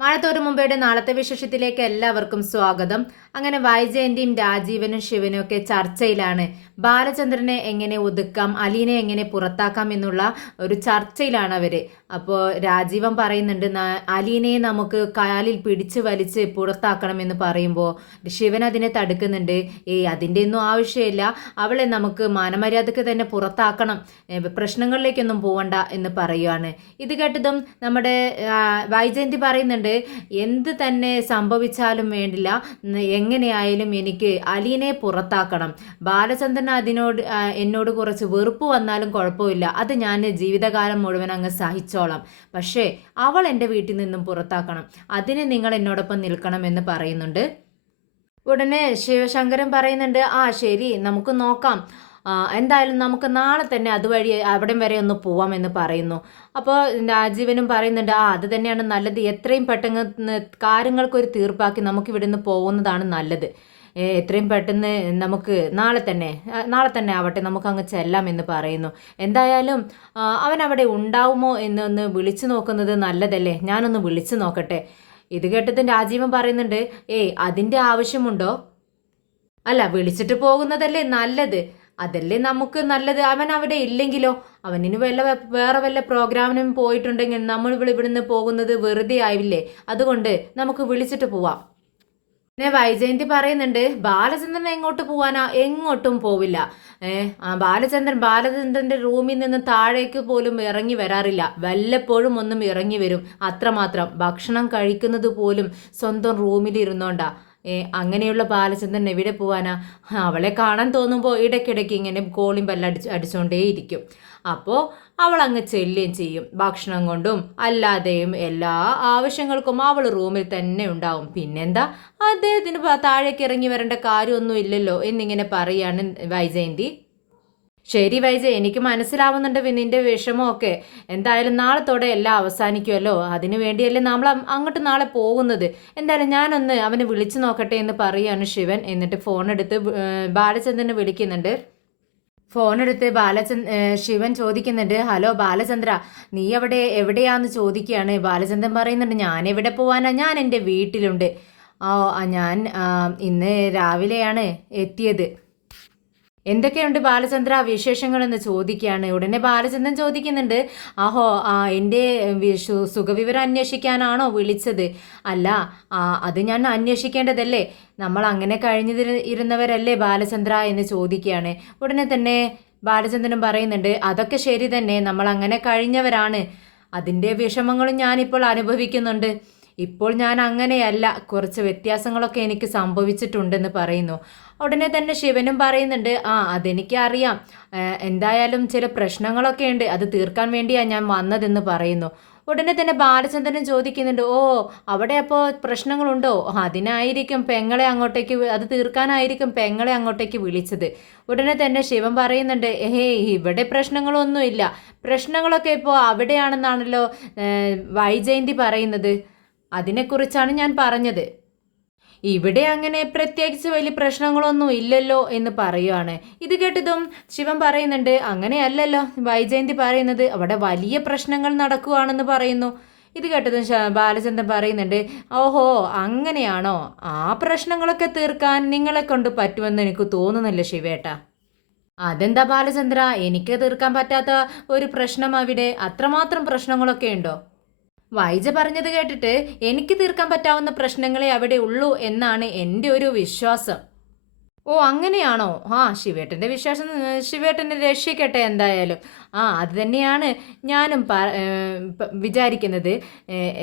മഴത്തോരു മുമ്പയുടെ നാളത്തെ വിശേഷത്തിലേക്ക് എല്ലാവർക്കും സ്വാഗതം. അങ്ങനെ വൈജയന്തിയും രാജീവനും ശിവനും ഒക്കെ ചർച്ചയിലാണ്. ബാലചന്ദ്രനെ എങ്ങനെ ഒതുക്കാം, അലീനെ എങ്ങനെ പുറത്താക്കാം എന്നുള്ള ഒരു ചർച്ചയിലാണ് അവര്. അപ്പോൾ രാജീവൻ പറയുന്നുണ്ട് അലീനെ നമുക്ക് കാലിൽ പിടിച്ച് വലിച്ച് പുറത്താക്കണം എന്ന് പറയുമ്പോൾ ശിവൻ അതിനെ തടുക്കുന്നുണ്ട്. അതിൻ്റെ ഒന്നും ആവശ്യമില്ല, അവളെ നമുക്ക് മാനമര്യാദക്ക് തന്നെ പുറത്താക്കണം, പ്രശ്നങ്ങളിലേക്കൊന്നും പോവണ്ട എന്ന് പറയുകയാണ്. ഇത് കേട്ടതും നമ്മുടെ വൈജയന്തി പറയുന്നുണ്ട്, എന്ത് തന്നെ സംഭവിച്ചാലും വേണ്ടില്ല, എങ്ങനെയായാലും എനിക്ക് അലീനെ പുറത്താക്കണം. ബാലചന്ദ്രൻ എന്നോട് കുറച്ച് വെറുപ്പ് വന്നാലും കുഴപ്പമില്ല, അത് ഞാൻ ജീവിതകാലം മുഴുവൻ അങ്ങ് സഹിച്ചോളാം. പക്ഷേ അവൾ എൻ്റെ വീട്ടിൽ നിന്നും പുറത്താക്കണം, അതിന് നിങ്ങൾ എന്നോടൊപ്പം നിൽക്കണം എന്ന് പറയുന്നുണ്ട്. ഉടനെ ശിവശങ്കരൻ പറയുന്നുണ്ട്, ശരി, നമുക്ക് നോക്കാം, എന്തായാലും നമുക്ക് നാളെ തന്നെ അതുവഴി അവിടം വരെ ഒന്ന് പോവാമെന്ന് പറയുന്നു. അപ്പോൾ രാജീവനും പറയുന്നുണ്ട്, അത് തന്നെയാണ് നല്ലത്, എത്രയും പെട്ടെന്ന് കാര്യങ്ങൾക്കൊരു തീർപ്പാക്കി നമുക്ക് ഇവിടുന്ന് പോകുന്നതാണ് നല്ലത്. എത്രയും പെട്ടെന്ന് നമുക്ക് നാളെ തന്നെ ആവട്ടെ, നമുക്ക് അങ്ങ് ചെല്ലാം എന്ന് പറയുന്നു. എന്തായാലും അവൻ അവിടെ ഉണ്ടാവുമോ എന്നൊന്ന് വിളിച്ചു നോക്കുന്നത് നല്ലതല്ലേ, ഞാനൊന്ന് വിളിച്ചു നോക്കട്ടെ. ഇത് കേട്ടതും രാജീവൻ പറയുന്നുണ്ട്, അതിൻ്റെ ആവശ്യമുണ്ടോ? അല്ല, വിളിച്ചിട്ട് പോകുന്നതല്ലേ നല്ലത്, അതല്ലേ നമുക്ക് നല്ലത്. അവൻ അവിടെ ഇല്ലെങ്കിലോ, അവനിന് വേറെ വല്ല പ്രോഗ്രാമിനും പോയിട്ടുണ്ടെങ്കിൽ നമ്മൾ ഇവിടുന്ന് പോകുന്നത് വെറുതെ ആവില്ലേ, അതുകൊണ്ട് നമുക്ക് വിളിച്ചിട്ട് പോവാം. പിന്നെ വൈജയന്തി പറയുന്നുണ്ട്, ബാലചന്ദ്രൻ എങ്ങോട്ട് പോവാനാ, എങ്ങോട്ടും പോവില്ല. ബാലചന്ദ്രന്റെ റൂമിൽ നിന്ന് താഴേക്ക് പോലും ഇറങ്ങി വരാറില്ല, വല്ലപ്പോഴും ഒന്നും ഇറങ്ങി വരും, അത്രമാത്രം. ഭക്ഷണം കഴിക്കുന്നത് പോലും സ്വന്തം റൂമിൽ ഇരുന്നോണ്ടാ. അങ്ങനെയുള്ള ബാലചന്ദ്രൻ എവിടെ പോവാനാ? അവളെ കാണാൻ തോന്നുമ്പോൾ ഇടയ്ക്കിടയ്ക്ക് ഇങ്ങനെ കോളിംഗ് അടിച്ചുകൊണ്ടേയിരിക്കും. അപ്പോൾ അവൾ അങ്ങ് ചെല്ലുകയും ചെയ്യും. ഭക്ഷണം കൊണ്ടും അല്ലാതെയും എല്ലാ ആവശ്യങ്ങൾക്കും അവൾ റൂമിൽ തന്നെ ഉണ്ടാവും. പിന്നെന്താ, അദ്ദേഹത്തിന് താഴേക്ക് ഇറങ്ങി വരേണ്ട കാര്യമൊന്നും ഇല്ലല്ലോ എന്നിങ്ങനെ പറയാണ് വൈജയന്തി. ശരി വൈജ, എനിക്ക് മനസ്സിലാവുന്നുണ്ട് നിന്റെ വിഷമമൊക്കെ. എന്തായാലും നാളത്തോടെ എല്ലാം അവസാനിക്കുമല്ലോ, അതിനു വേണ്ടിയല്ലേ നമ്മൾ അങ്ങോട്ട് നാളെ പോകുന്നത്. എന്തായാലും ഞാനൊന്ന് അവനെ വിളിച്ചു നോക്കട്ടെ എന്ന് പറയാണ് ശിവൻ. എന്നിട്ട് ഫോണെടുത്ത് ബാലചന്ദ്രനെ വിളിക്കുന്നുണ്ട്. ഫോണെടുത്ത് ശിവൻ ചോദിക്കുന്നുണ്ട്, ഹലോ ബാലചന്ദ്ര, നീ എവിടെയാന്ന് ചോദിക്കുകയാണ്. ബാലചന്ദ്രൻ പറയുന്നുണ്ട്, ഞാൻ എവിടെ പോവാനാ, ഞാൻ എൻ്റെ വീട്ടിലുണ്ട്. ഞാൻ ഇന്ന് രാവിലെയാണ് എത്തിയത്. എന്തൊക്കെയുണ്ട് ബാലചന്ദ്ര വിശേഷങ്ങളെന്ന് ചോദിക്കുകയാണ്. ഉടനെ ബാലചന്ദ്രൻ ചോദിക്കുന്നുണ്ട്, എൻ്റെ സുഖവിവരം അന്വേഷിക്കാനാണോ വിളിച്ചത്? അല്ല, അത് ഞാൻ അന്വേഷിക്കേണ്ടതല്ലേ, നമ്മൾ അങ്ങനെ ഇരുന്നവരല്ലേ ബാലചന്ദ്ര എന്ന് ചോദിക്കുകയാണ്. ഉടനെ തന്നെ ബാലചന്ദ്രൻ പറയുന്നുണ്ട്, അതൊക്കെ ശരി തന്നെ, നമ്മൾ അങ്ങനെ കഴിഞ്ഞവരാണ്, അതിൻ്റെ വിഷമങ്ങളും ഞാനിപ്പോൾ അനുഭവിക്കുന്നുണ്ട്. ഇപ്പോൾ ഞാൻ അങ്ങനെയല്ല, കുറച്ച് വ്യത്യാസങ്ങളൊക്കെ എനിക്ക് സംഭവിച്ചിട്ടുണ്ടെന്ന് പറയുന്നു. ഉടനെ തന്നെ ശിവനും പറയുന്നുണ്ട്, അതെനിക്ക് അറിയാം, എന്തായാലും ചില പ്രശ്നങ്ങളൊക്കെ ഉണ്ട്, അത് തീർക്കാൻ വേണ്ടിയാണ് ഞാൻ വന്നതെന്ന് പറയുന്നു. ഉടനെ തന്നെ ബാലചന്ദ്രൻ ചോദിക്കുന്നുണ്ട്, അവിടെ അപ്പോൾ പ്രശ്നങ്ങളുണ്ടോ? അതിനായിരിക്കും പെങ്ങളെ അങ്ങോട്ടേക്ക്, അത് തീർക്കാനായിരിക്കും പെങ്ങളെ അങ്ങോട്ടേക്ക് വിളിച്ചത്. ഉടനെ തന്നെ ശിവൻ പറയുന്നുണ്ട്, ഇവിടെ പ്രശ്നങ്ങളൊന്നുമില്ല, പ്രശ്നങ്ങളൊക്കെ ഇപ്പോൾ അവിടെയാണെന്നാണല്ലോ വൈജയന്തി പറയുന്നത്, അതിനെക്കുറിച്ചാണ് ഞാൻ പറഞ്ഞത്. ഇവിടെ അങ്ങനെ പ്രത്യേകിച്ച് വലിയ പ്രശ്നങ്ങളൊന്നും ഇല്ലല്ലോ എന്ന് പറയുവാണ്. ഇത് കേട്ടതും ശിവൻ പറയുന്നുണ്ട്, അങ്ങനെയല്ലല്ലോ വൈജയന്തി പറയുന്നത്, അവിടെ വലിയ പ്രശ്നങ്ങൾ നടക്കുകയാണെന്ന് പറയുന്നു. ഇത് കേട്ടതും ബാലചന്ദ്രൻ പറയുന്നുണ്ട്, അങ്ങനെയാണോ? ആ പ്രശ്നങ്ങളൊക്കെ തീർക്കാൻ നിങ്ങളെ കൊണ്ട് പറ്റുമെന്ന് എനിക്ക് തോന്നുന്നില്ല ശിവേട്ടാ. അതെന്താ ബാലചന്ദ്ര, എനിക്ക് തീർക്കാൻ പറ്റാത്ത ഒരു പ്രശ്നം അവിടെ? അത്രമാത്രം പ്രശ്നങ്ങളൊക്കെ ഉണ്ടോ? വൈജ പറഞ്ഞത് കേട്ടിട്ട് എനിക്ക് തീർക്കാൻ പറ്റാവുന്ന പ്രശ്നങ്ങളെ അവിടെ ഉള്ളൂ എന്നാണ് എൻ്റെ ഒരു വിശ്വാസം. അങ്ങനെയാണോ? ശിവേട്ടൻ്റെ വിശ്വാസം ശിവേട്ടനെ രക്ഷിക്കട്ടെ എന്തായാലും. അത് തന്നെയാണ് ഞാനും വിചാരിക്കുന്നത്.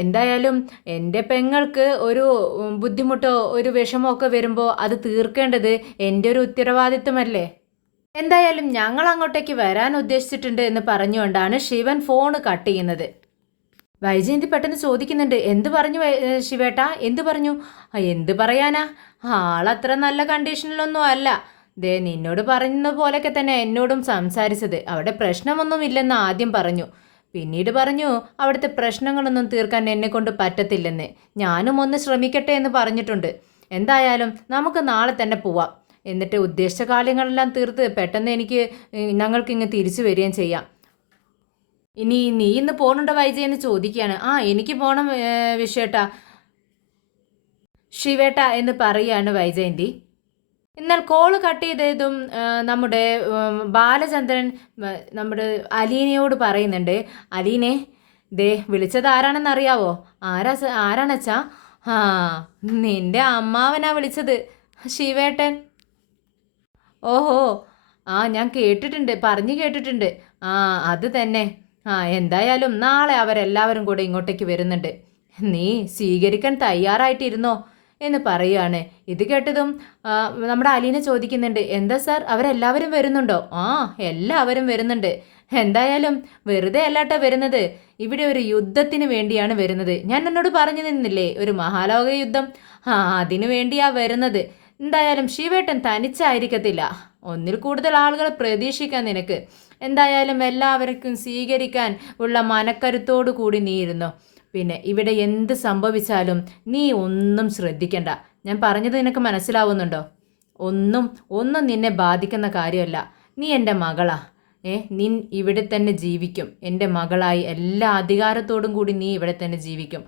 എന്തായാലും എൻ്റെ പെങ്ങൾക്ക് ഒരു ബുദ്ധിമുട്ടോ ഒരു വിഷമോ ഒക്കെ വരുമ്പോൾ അത് തീർക്കേണ്ടത് എൻ്റെ ഒരു ഉത്തരവാദിത്വമല്ലേ. എന്തായാലും ഞങ്ങൾ അങ്ങോട്ടേക്ക് വരാൻ ഉദ്ദേശിച്ചിട്ടുണ്ട് എന്ന് പറഞ്ഞുകൊണ്ടാണ് ശിവൻ ഫോണ് കട്ട് ചെയ്യുന്നത്. വൈജയന്തി പെട്ടെന്ന് ചോദിക്കുന്നുണ്ട്, എന്ത് പറഞ്ഞു ശിവേട്ട, എന്ത് പറഞ്ഞു? എന്ത് പറയാനാ, ആളത്ര നല്ല കണ്ടീഷനിലൊന്നും അല്ല. നിന്നോട് പറയുന്ന പോലെയൊക്കെ തന്നെ എന്നോടും സംസാരിച്ചത്. അവിടെ പ്രശ്നമൊന്നുമില്ലെന്ന് ആദ്യം പറഞ്ഞു, പിന്നീട് പറഞ്ഞു അവിടുത്തെ പ്രശ്നങ്ങളൊന്നും തീർക്കാൻ എന്നെ കൊണ്ട് പറ്റത്തില്ലെന്ന്. ഞാനും ഒന്ന് ശ്രമിക്കട്ടെ എന്ന് പറഞ്ഞിട്ടുണ്ട്. എന്തായാലും നമുക്ക് നാളെ തന്നെ പോവാം, എന്നിട്ട് ഉദ്ദേശിച്ച കാര്യങ്ങളെല്ലാം തീർത്ത് പെട്ടെന്ന് ഞങ്ങൾക്ക് ഇങ്ങ് തിരിച്ചു വരികയും ചെയ്യാം. ഇനി നീ ഇന്ന് പോകണുണ്ടോ വൈജയെന്ന് ചോദിക്കുകയാണ്. എനിക്ക് പോകണം വിഷേട്ടാ, ശിവേട്ട എന്ന് പറയാണ് വൈജയന്തി. എന്നാൽ കോള് കട്ട് ചെയ്തതും നമ്മുടെ ബാലചന്ദ്രൻ നമ്മുടെ അലീനയോട് പറയുന്നുണ്ട്, അലീനെ ദേ വിളിച്ചത് ആരാണെന്നറിയാവോ? ആരാണച്ചാ? ആ, നിന്റെ അമ്മാവനാ വിളിച്ചത്, ശിവേട്ടൻ. ഓഹോ, ആ ഞാൻ കേട്ടിട്ടുണ്ട്, പറഞ്ഞു കേട്ടിട്ടുണ്ട്. ആ അത് തന്നെ. ആ എന്തായാലും നാളെ അവരെല്ലാവരും കൂടെ ഇങ്ങോട്ടേക്ക് വരുന്നുണ്ട്. നീ സ്വീകരിക്കാൻ തയ്യാറായിട്ടിരുന്നോ എന്ന് പറയുകയാണ്. ഇത് കേട്ടതും നമ്മുടെ അലീന ചോദിക്കുന്നുണ്ട്, എന്താ സാർ അവരെല്ലാവരും വരുന്നുണ്ടോ? ആ എല്ലാവരും വരുന്നുണ്ട്. എന്തായാലും വെറുതെ അല്ലാട്ടോ വരുന്നത്, ഇവിടെ ഒരു യുദ്ധത്തിന് വേണ്ടിയാണ് വരുന്നത്. ഞാൻ എന്നോട് പറഞ്ഞു നിന്നില്ലേ, ഒരു മഹാലോക യുദ്ധം. ആ അതിനു വേണ്ടിയാ വരുന്നത്. എന്തായാലും ശിവേട്ടൻ തനിച്ചായിരിക്കത്തില്ല, ഒന്നിൽ കൂടുതൽ ആളുകൾ പ്രതീക്ഷിക്കാൻ നിനക്ക്. എന്തായാലും എല്ലാവർക്കും സ്വീകരിക്കാൻ ഉള്ള മനക്കരുത്തോടു കൂടി നീ ഇരുന്നോ. പിന്നെ ഇവിടെ എന്ത് സംഭവിച്ചാലും നീ ഒന്നും ശ്രദ്ധിക്കണ്ട. ഞാൻ പറഞ്ഞത് നിനക്ക് മനസ്സിലാവുന്നുണ്ടോ? ഒന്നും നിന്നെ ബാധിക്കുന്ന കാര്യമല്ല. നീ എൻ്റെ മകളാ. നീ ഇവിടെ തന്നെ ജീവിക്കും. എൻ്റെ മകളായി എല്ലാ അധികാരത്തോടും കൂടി നീ ഇവിടെ തന്നെ ജീവിക്കും.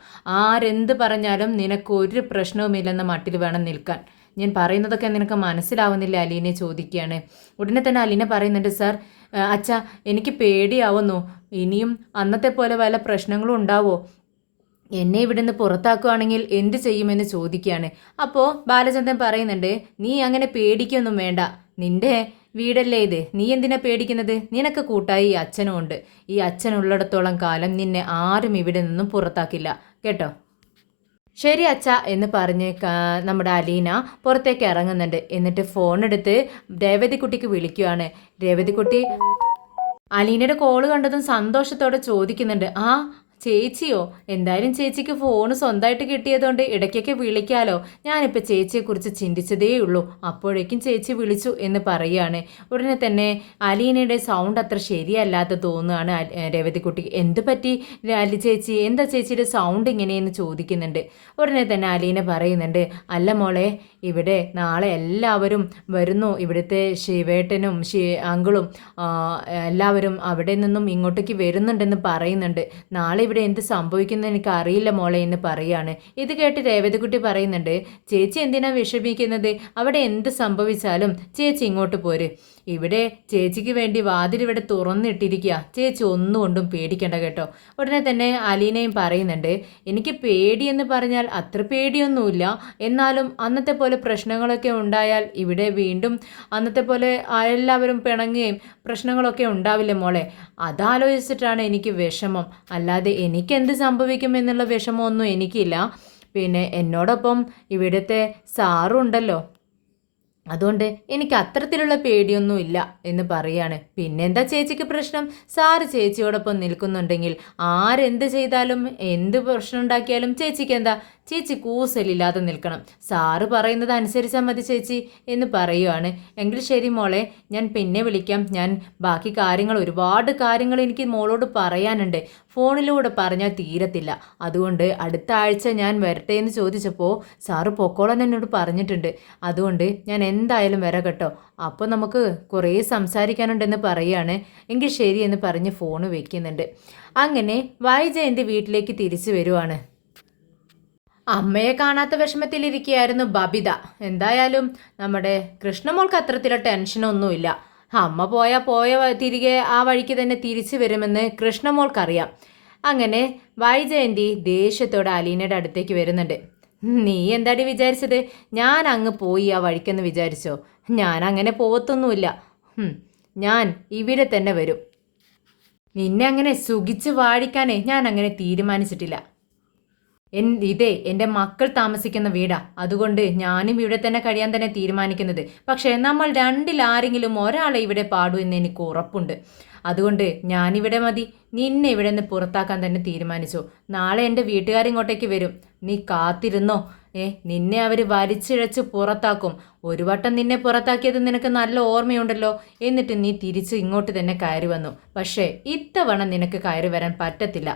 ആരെന്ത് പറഞ്ഞാലും നിനക്കൊരു പ്രശ്നവുമില്ലെന്ന മട്ടിൽ വേണം നിൽക്കാൻ. ഞാൻ പറയുന്നതൊക്കെ നിനക്ക് മനസ്സിലാവുന്നില്ല അലീനെ ചോദിക്കുകയാണ്. ഉടനെ തന്നെ അലീന പറയുന്നുണ്ട്, സാർ അച്ഛാ എനിക്ക് പേടിയാവുന്നു. ഇനിയും അന്നത്തെ പോലെ വല്ല പ്രശ്നങ്ങളും ഉണ്ടാവോ? എന്നെ ഇവിടുന്ന് പുറത്താക്കുകയാണെങ്കിൽ എന്ത് ചെയ്യുമെന്ന് ചോദിക്കുകയാണ്. അപ്പോൾ ബാലചന്ദ്രൻ പറയുന്നുണ്ട്, നീ അങ്ങനെ പേടിക്കൊന്നും വേണ്ട. നിന്റെ വീടല്ലേ ഇത്, നീ എന്തിനാ പേടിക്കുന്നത്? നിനക്ക് കൂട്ടായി ഈ അച്ഛനും ഉണ്ട്. ഈ അച്ഛനുള്ളിടത്തോളം കാലം നിന്നെ ആരും ഇവിടെ നിന്നും പുറത്താക്കില്ല കേട്ടോ. ശരി അച്ഛ എന്ന് പറഞ്ഞ് നമ്മുടെ അലീന പുറത്തേക്ക് ഇറങ്ങുന്നുണ്ട്. എന്നിട്ട് ഫോൺ എടുത്ത് രേവതിക്കുട്ടിക്ക് വിളിക്കുകയാണ്. രേവതിക്കുട്ടി അലീനയുടെ കോള് കണ്ടതും സന്തോഷത്തോടെ ചോദിക്കുന്നുണ്ട്, ആ ചേച്ചിയോ? എന്തായാലും ചേച്ചിക്ക് ഫോൺ സ്വന്തമായിട്ട് കിട്ടിയതുകൊണ്ട് ഇടയ്ക്കൊക്കെ വിളിക്കാലോ. ഞാനിപ്പോൾ ചേച്ചിയെക്കുറിച്ച് ചിന്തിച്ചതേ ഉള്ളൂ, അപ്പോഴേക്കും ചേച്ചി വിളിച്ചു എന്ന് പറയുകയാണ്. ഉടനെ തന്നെ അലീനയുടെ സൗണ്ട് അത്ര ശരിയല്ലാത്ത തോന്നുകയാണ് രേവതിക്കുട്ടിക്ക്. എന്ത് പറ്റി ചേച്ചി, എന്താ ചേച്ചിയുടെ സൗണ്ട് ഇങ്ങനെയെന്ന് ചോദിക്കുന്നുണ്ട്. ഉടനെ തന്നെ അലീന പറയുന്നുണ്ട്, അല്ല മോളെ, ഇവിടെ നാളെ എല്ലാവരും വരുന്നു. ഇവിടുത്തെ ശിവേട്ടനും അങ്കിളും എല്ലാവരും അവിടെ നിന്നും ഇങ്ങോട്ടേക്ക് വരുന്നുണ്ടെന്ന് പറയുന്നുണ്ട്. നാളെ ഇവിടെ എന്ത് സംഭവിക്കുന്നത് എനിക്ക് അറിയില്ല മോളെ എന്ന് പറയാണ്. ഇത് കേട്ട് രേവതിക്കുട്ടി പറയുന്നുണ്ട്, ചേച്ചി എന്തിനാ വിഷമിക്കുന്നത്? അവിടെ എന്ത് സംഭവിച്ചാലും ചേച്ചി ഇങ്ങോട്ട് പോര്. ഇവിടെ ചേച്ചിക്ക് വേണ്ടി വാതിലിവിടെ തുറന്നിട്ടിരിക്കുക. ചേച്ചി ഒന്നുകൊണ്ടും പേടിക്കണ്ട കേട്ടോ. ഉടനെ തന്നെ അലീനയും പറയുന്നുണ്ട്, എനിക്ക് പേടിയെന്ന് പറഞ്ഞാൽ അത്ര പേടിയൊന്നുമില്ല. എന്നാലും അന്നത്തെ പോലെ പ്രശ്നങ്ങളൊക്കെ ഉണ്ടായാൽ ഇവിടെ വീണ്ടും അന്നത്തെ പോലെ എല്ലാവരും പിണങ്ങുകയും പ്രശ്നങ്ങളൊക്കെ ഉണ്ടാവില്ലേ മോളെ? അതാലോചിച്ചിട്ടാണ് എനിക്ക് വിഷമം. അല്ലാതെ എനിക്കെന്ത് സംഭവിക്കും എന്നുള്ള വിഷമമൊന്നും എനിക്കില്ല. പിന്നെ എന്നോടൊപ്പം ഇവിടുത്തെ സാറുണ്ടല്ലോ, അതുകൊണ്ട് എനിക്ക് അത്തരത്തിലുള്ള പേടിയൊന്നുമില്ല എന്ന് പറയാണ്. പിന്നെന്താ ചേച്ചിക്ക് പ്രശ്നം? സാറ് ചേച്ചിയോടൊപ്പം നിൽക്കുന്നുണ്ടെങ്കിൽ ആരെന്ത് ചെയ്താലും എന്ത് പ്രശ്നം ഉണ്ടാക്കിയാലും ചേച്ചിക്ക് എന്താ? ചേച്ചി കൂസലില്ലാതെ നിൽക്കണം. സാറ് പറയുന്നത് അനുസരിച്ചാൽ മതി ചേച്ചി എന്ന് പറയുവാണ്. എങ്കിൽ ശരി മോളെ, ഞാൻ പിന്നെ വിളിക്കാം. ഞാൻ ബാക്കി ഒരുപാട് കാര്യങ്ങൾ എനിക്ക് മോളോട് പറയാനുണ്ട്. ഫോണിലൂടെ പറഞ്ഞാൽ തീരത്തില്ല. അതുകൊണ്ട് അടുത്ത ആഴ്ച ഞാൻ വരട്ടെ എന്ന് ചോദിച്ചപ്പോൾ സാറ് പൊക്കോളാൻ എന്നോട് പറഞ്ഞിട്ടുണ്ട്. അതുകൊണ്ട് ഞാൻ എന്തായാലും വരാം കേട്ടോ. അപ്പോൾ നമുക്ക് കുറേ സംസാരിക്കാനുണ്ടെന്ന് പറയുകയാണ്. എങ്കിൽ ശരി എന്ന് പറഞ്ഞ് ഫോൺ വെക്കുന്നുണ്ട്. അങ്ങനെ വൈജയന്തി വീട്ടിലേക്ക് തിരിച്ചു വരുവാണ്. അമ്മയെ കാണാത്ത വിഷമത്തിലിരിക്കുകയായിരുന്നു ബബിത. എന്തായാലും നമ്മുടെ കൃഷ്ണമോൾക്ക് അത്തരത്തിലുള്ള ടെൻഷനൊന്നുമില്ല. അമ്മ പോയ തിരികെ ആ വഴിക്ക് തന്നെ തിരിച്ചു വരുമെന്ന് കൃഷ്ണമോൾക്കറിയാം. അങ്ങനെ വൈജയന്തി ദേഷ്യത്തോടെ അലീനയുടെ അടുത്തേക്ക് വരുന്നുണ്ട്. നീ എന്താടി വിചാരിച്ചത്? ഞാൻ അങ്ങ് പോയി ആ വഴിക്കെന്ന് വിചാരിച്ചോ? ഞാൻ അങ്ങനെ പോവത്തൊന്നുമില്ല. ഞാൻ ഇവിടെ തന്നെ വരും. നിന്നെ അങ്ങനെ സുഖിച്ച് വാഴിക്കാനേ ഞാൻ അങ്ങനെ തീരുമാനിച്ചിട്ടില്ല. ഇതേ എൻ്റെ മക്കൾ താമസിക്കുന്ന വീടാ. അതുകൊണ്ട് ഞാനും ഇവിടെ തന്നെ കഴിയാൻ തന്നെ തീരുമാനിക്കുന്നത്. പക്ഷേ നമ്മൾ രണ്ടിലാരെങ്കിലും ഒരാളെ ഇവിടെ പാടൂ എന്ന് എനിക്ക് ഉറപ്പുണ്ട്. അതുകൊണ്ട് ഞാനിവിടെ മതി. നിന്നെ ഇവിടെ നിന്ന് പുറത്താക്കാൻ തന്നെ തീരുമാനിച്ചു. നാളെ എൻ്റെ വീട്ടുകാരിങ്ങോട്ടേക്ക് വരും. നീ കാത്തിരുന്നോ. നിന്നെ അവർ വലിച്ചിഴച്ച് പുറത്താക്കും. ഒരു വട്ടം നിന്നെ പുറത്താക്കിയത് നിനക്ക് നല്ല ഓർമ്മയുണ്ടല്ലോ. എന്നിട്ട് നീ തിരിച്ച് ഇങ്ങോട്ട് തന്നെ കയറി വന്നു. പക്ഷേ ഇത്തവണ നിനക്ക് കയറി വരാൻ പറ്റത്തില്ല.